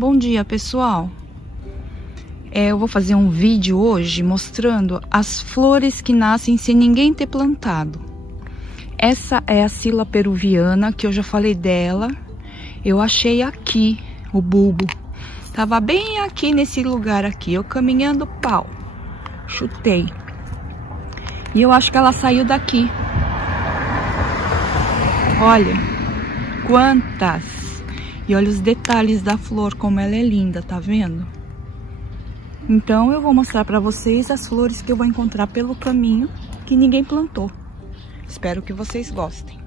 Bom dia, pessoal. Eu vou fazer um vídeo hoje mostrando as flores que nascem sem ninguém ter plantado. Essa é a Scilla peruviana, que eu já falei dela. Eu achei aqui o bulbo. Tava bem aqui nesse lugar aqui, eu caminhando, pau, chutei. E eu acho que ela saiu daqui. Olha quantas! E olha os detalhes da flor, como ela é linda, tá vendo? Então eu vou mostrar pra vocês as flores que eu vou encontrar pelo caminho que ninguém plantou. Espero que vocês gostem.